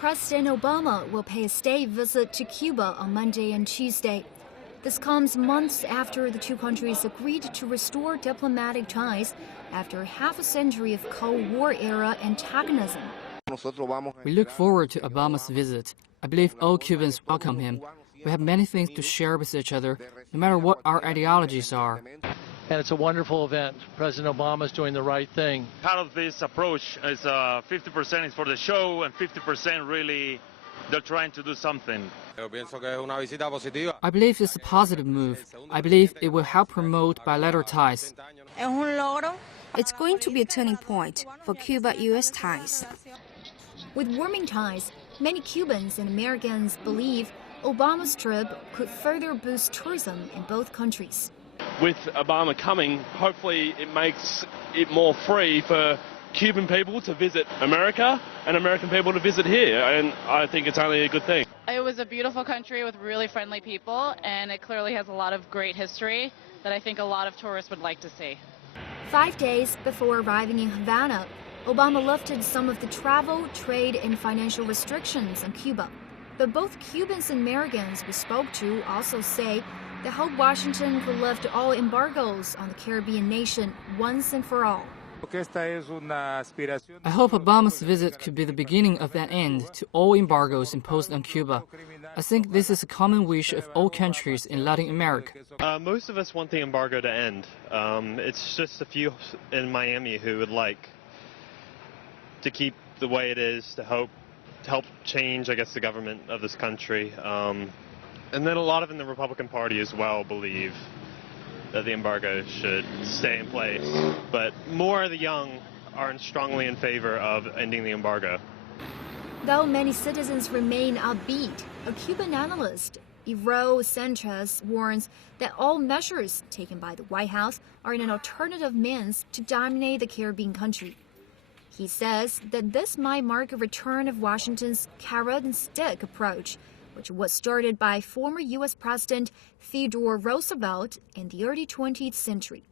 President Obama will pay a state visit to Cuba on Monday and Tuesday. This comes months after the two countries agreed to restore diplomatic ties after half a century of Cold War-era antagonism. We look forward to Obama's visit. I believe all Cubans welcome him. We have many things to share with each other, no matter what our ideologies are. And it's a wonderful event. President Obama is doing the right thing. Part of this approach is 50% is for the show and 50% really they're trying to do something. I believe it's a positive move. I believe it will help promote bilateral ties. It's going to be a turning point for Cuba-U.S. ties. With warming ties, many Cubans and Americans believe Obama's trip could further boost tourism in both countries. With Obama coming, hopefully it makes it more free for Cuban people to visit America and American people to visit here, and I think it's only a good thing. It was a beautiful country with really friendly people, and it clearly has a lot of great history that I think a lot of tourists would like to see. 5 days before arriving in Havana, Obama lifted some of the travel, trade, and financial restrictions on Cuba. But both Cubans and Americans we spoke to also say they hope Washington could lift all embargoes on the Caribbean nation once and for all. I hope Obama's visit could be the beginning of that end to all embargoes imposed on Cuba. I think this is a common wish of all countries in Latin America. Most of us want the embargo to end. It's just a few in Miami who would like to keep the way it is, to help change, I guess, the government of this country. And then a lot of in the Republican Party as well believe that the embargo should stay in place. But more of the young are strongly in favor of ending the embargo. Though many citizens remain upbeat, a Cuban analyst, Iro Sanchez, warns that all measures taken by the White House are an alternative means to dominate the Caribbean country. He says that this might mark a return of Washington's carrot and stick approach, which was started by former U.S. President Theodore Roosevelt in the early 20th century.